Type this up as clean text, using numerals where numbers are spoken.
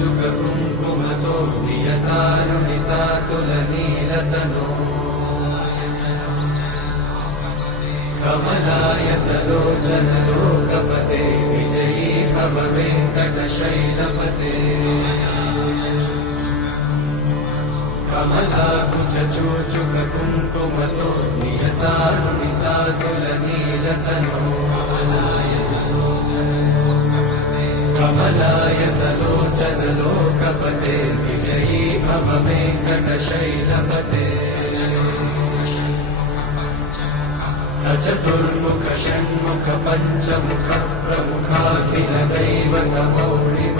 कुङ्कुमतो नियतारुणितातुलनीलतनो कमलायतलोचनलोकपते विजयी भव वेङ्कटशैलपते कमलाकुचूचुककुङ्कुमतो नियतारुणितातुलनीलतनो कमलायतलोचनलोकपते विजयी भव वेङ्कटशैलपते सचतुर्मुख षण्मुख पञ्चमुख प्रमुखाखिल दैवतमौलिम